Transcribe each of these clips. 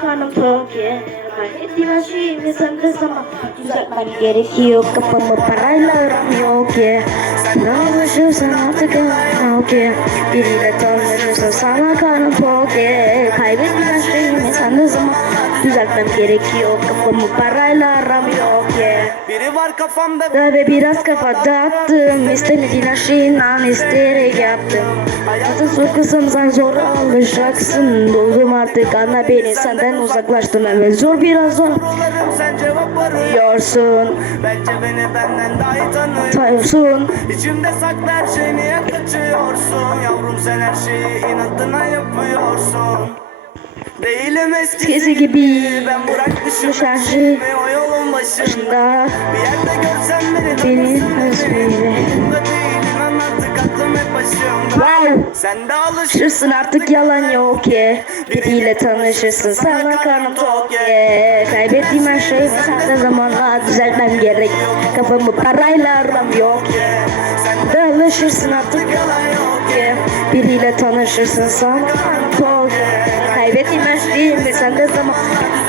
Karnım tok ye Kaybettiğim her şeyimi sende zaman Düzeltmem gerekiyor. Kafamı parayla yok ye Sana alışırsan artık yok ye Biriyle tanışırsan sana karnım tok ye Kaybettiğim her şeyimi sende zaman Düzeltmem gerekiyor. Kafamı parayla aram Biri var kafamda. Ve biraz kafa dağıttım. İstemediğin her şeyin an isteyerek yaptım. Hayatın sokusam sen zor alışacaksın. Doldum artık anla beni. Senden uzaklaştım Evet zor biraz zor. Diyorsun Bence beni benden daha iyi tanıyorsun. İçimde saklı her şey niye kaçıyorsun Yavrum sen her şeyi inadına yapıyorsun Değilim eskisi Eskisi gibi. Ben bırakmışım şeyimi o yolun başında. Bir yerde görsen beni Beni tanırsın başımda. Wow! Sen de alışırsın artık yalan yok ye. Biriyle tanışırsın sana karnım tok ye. Kaybettiğim her şey sende zamanla düzeltmem gerek. Kafamı parayla aram yok Sen de Tanışırsın artık yalan yok ye. Biriyle tanışırsın sana karnım tok ye Kaybettiğim her şeyimi sende zaman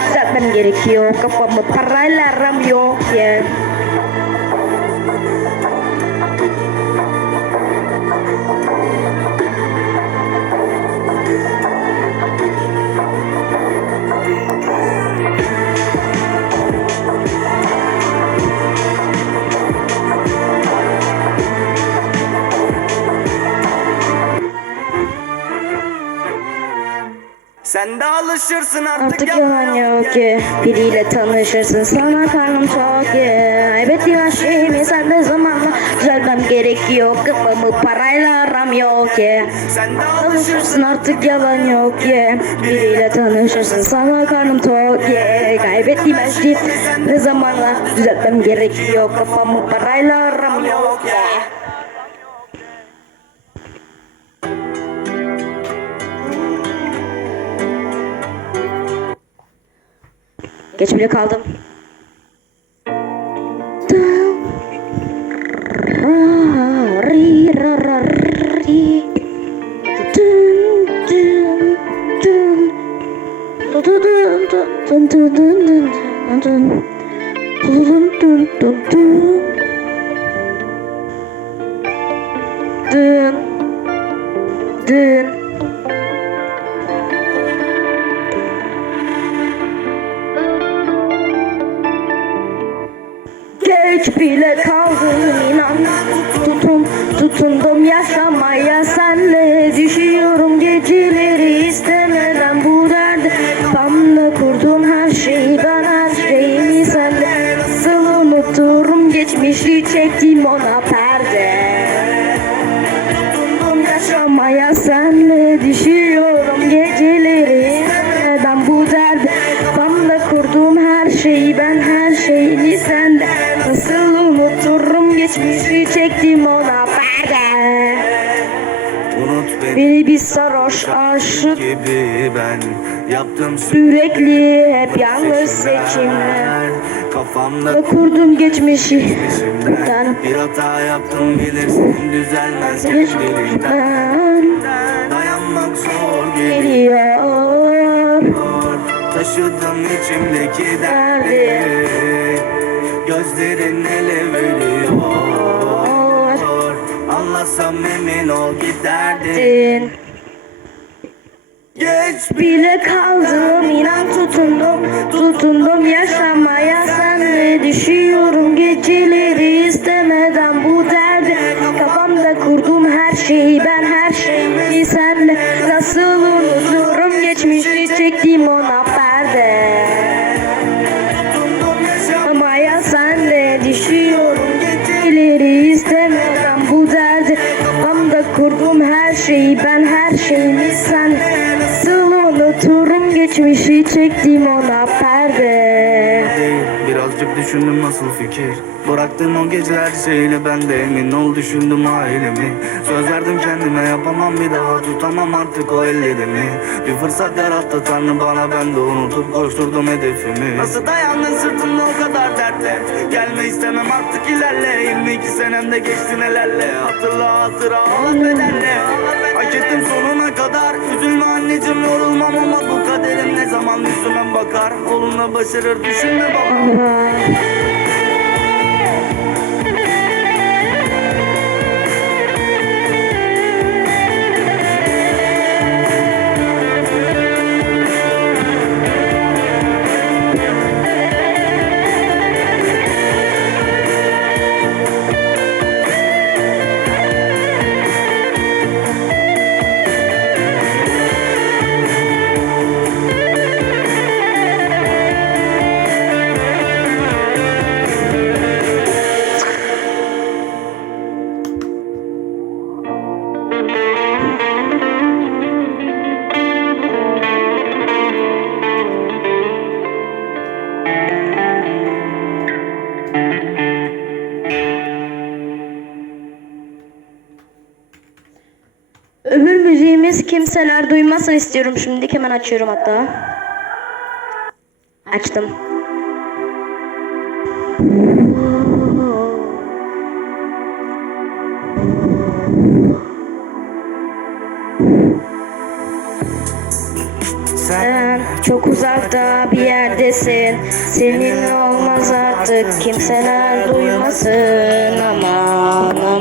düzeltmem gerekiyor Kafamı parayla aram alışırsın artık, Artık yalan yok ki. Biriyle tanışırsın. Sana karnım tok ye. Kaybettiğim her şeyimi sende zamanla. Düzeltmem gerekiyor. Kafamı parayla aram yok ye Sen de Tanışırsın artık yalan yok ye Biriyle tanışırsın. Sana karnım tok ye. Kaybettiğim her şeyi. Ne zamanla Düzeltmem gerekiyor? Kafamı parayla Geç bile kaldım. Dun, dun, dun, dun, dun. Dun, dun, dun, dun. Dun. Senle Düşüyorum geceleri istemeden bu derdi Kafamda kurdum her şeyi ben her şeyimi sende Nasıl unuturum geçmişi çektim ona perde. Yaşamaya senle Düşüyorum geceleri istemeden bu derdi Kafamda kurduğum her şeyi ben her şeyini sende Nasıl unuturum geçmişi çektim ona beni bir sarhoş aşık. Gibi ben Yaptım Sürekli hep yanlış seçimler. Kafamda Kurdum geçmişi. Ben Bir hata yaptım bilirsin düzelmez kendiliğinden Dayanmak zor geliyor. Geliyor Taşıdım içimdeki derdi Gözlerin ele veriyor Anlasam emin ol giderdin Din. Geç bile kaldım inan tutundum tutundum yaşamaya Kurdum her şeyi ben her şeyimi sen. Nasıl unuturum geçmişi çektim ona perde Gidip düşündüm nasıl fikir? Bıraktığım o geceler şeyle ben de emin ol düşündüm ailemi. Söz verdim kendime yapamam bir daha tutamam artık o ellerimi. Bir fırsat yarattı tanrı bana ben de unutup koşturdum hedefimi. Nasıl dayandın sırtımda o kadar dertle? Gelme istemem artık ilerle. 22 senemde geçti nelerle? Hatırla hatıra ağlat bedenle. Hak ettim sonuna kadar. Üzülme anneciğim yorulmam ama bu kaderim zaman yüzüme bakar Oluna başarır düşünme baba Öbür müziğimiz kimseler duymasın istiyorum şimdi. Hemen açıyorum hatta. Açtım. Sen çok uzakta bir yerdesin Senin olmaz artık kimseler duymasın aman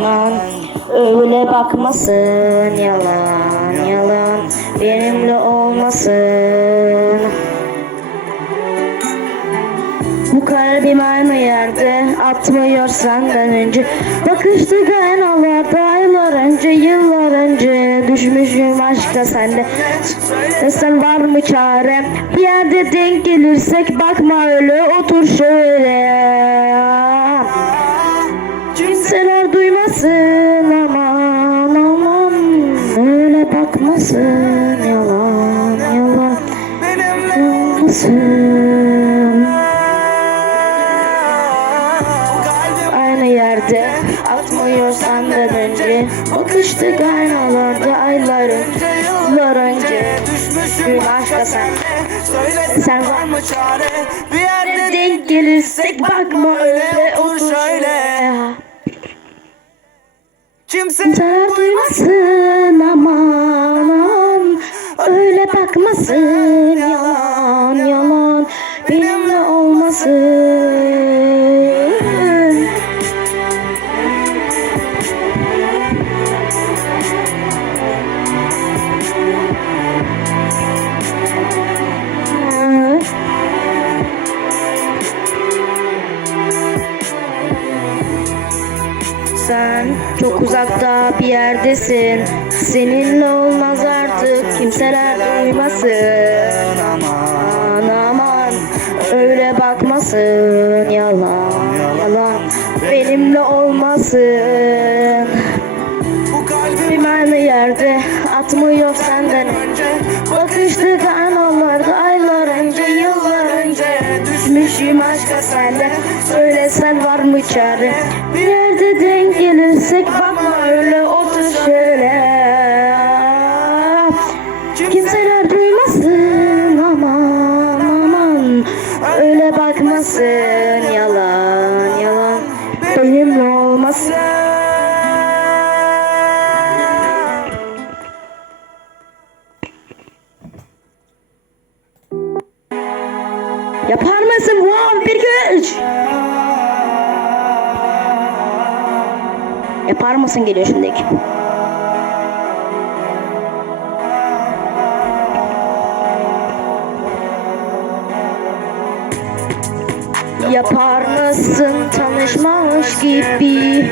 öyle bakmasın Yalan yalan. Benimle olmasın. Bu kalbim aynı yerde atmıyor senden önce. Bakıştık aynalarda aylar önce yıllar önce. Düşmüşüm aşka sende. Desen var mı çare? Bir yerde denk gelirsek bakma öyle otur şöyle bakmasın yalan yalan Olmasın Aynı yerde atmıyor senden önce Bakıştık aynalarda aylar önce Yıllar önce. Düşmüşüm aşka sen Sen var mı çare? Bir yerde denk gelirsek bakma öyle otur şöyle. Kimse duymasın. aman Öyle bakmasın yalan yalan. Benimle olmasın. Sen çok uzakta bir yerdesin. Seninle olmaz artık kimseler duymasın Aman aman. Öyle bakmasın. Yalan yalan. Benimle olmasın. Bu kalbim aynı yerde atmıyor senden önce. Bakıştık anallarda aylar önce yıllar önce. Düşmüşüm aşka sende Söylesen var mı çare Öyle bakmasın yalan yalan Benimle olmasın Yapar mısın? One, bir, iki, üç. Yapar mısın geliyor şimdi. Yapar mısın? Tanışmamış gibi.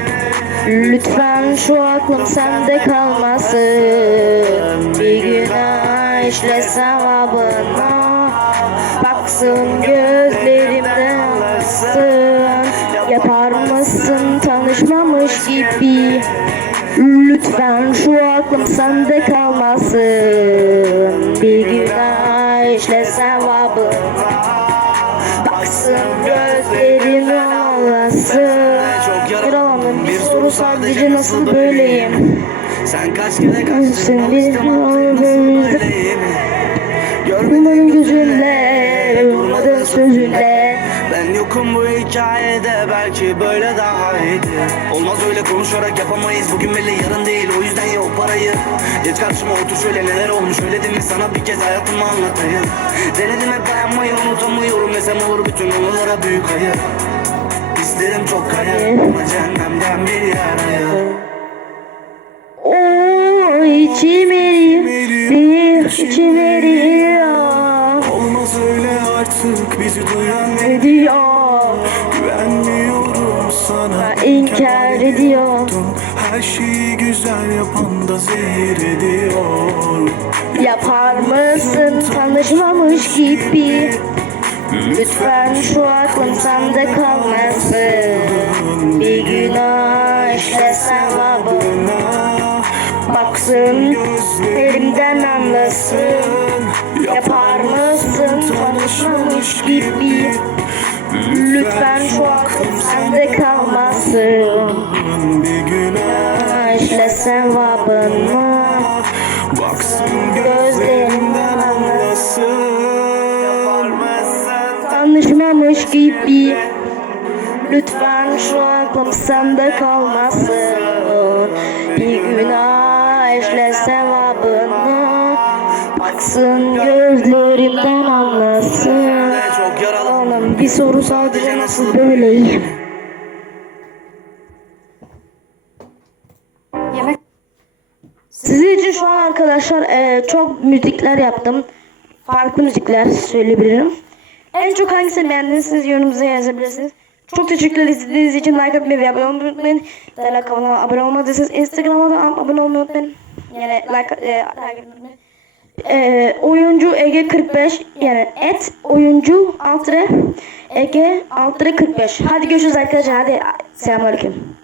Lütfen şu aklım sende kalmasın. Bir günah işle sevabına Baksın gözlerimde aksın. Yapar mısın? Tanışmamış gibi. Lütfen şu aklım sende kalmasın sadece nasıl böyleyim? Sen kaç kere kaçtın? bir ağabeyimizde Görmedim gözünle. Durmadın sözünle Ben yok yokum bu hikayede belki böyle daha iyiydi. Olmaz öyle konuşarak yapamayız. Bugün belli yarın değil. O yüzden yok parayı. Geç karşıma otur şöyle neler olmuş öyle değil mi? Sana bir kez hayatımı anlatayım. Denedim hep dayanmayı unutamıyorum. Desem olur bütün anılara büyük hayır İsterim çok kayır ama cehennemden bir yer ayır ediyor, Güvenmiyorum sana inkar ediyor. Her şeyi güzel yapan da zehir ediyor Yapar mısın tanışmamış gibi? Lütfen şu aklım sende kalmasın. Bir gün aşkla sevabına baksın, elimden anlasın. Yapar mısın tanışmamış gibi? Lütfen şu aklım sende kalmasın. Bir gün Aşkla sevabına baksın gözlerinden anlasın. Tanışmamış gibi Lütfen şu aklım sende kalmasın Baksın gözlerimden anlasın Oğlum bir soru sadece nasıl böyleyim Yemek Sizin için şu an arkadaşlar eee, çok müzikler yaptım. Farklı müzikler söyleyebilirim. En çok hangisini beğendiyseniz yorumunuza yazabilirsiniz. Çok teşekkürler izlediğiniz için like atmayı ve abone olmayı unutmayın. Daha kanala abone olmadıysanız Instagram'a da abone olmayı unutmayın. Yani like, e, like unutmayın. E, oyuncu Ege 45 yani et oyuncu altre Ege altre 45. Hadi görüşürüz arkadaşlar. Hadi selamünaleyküm.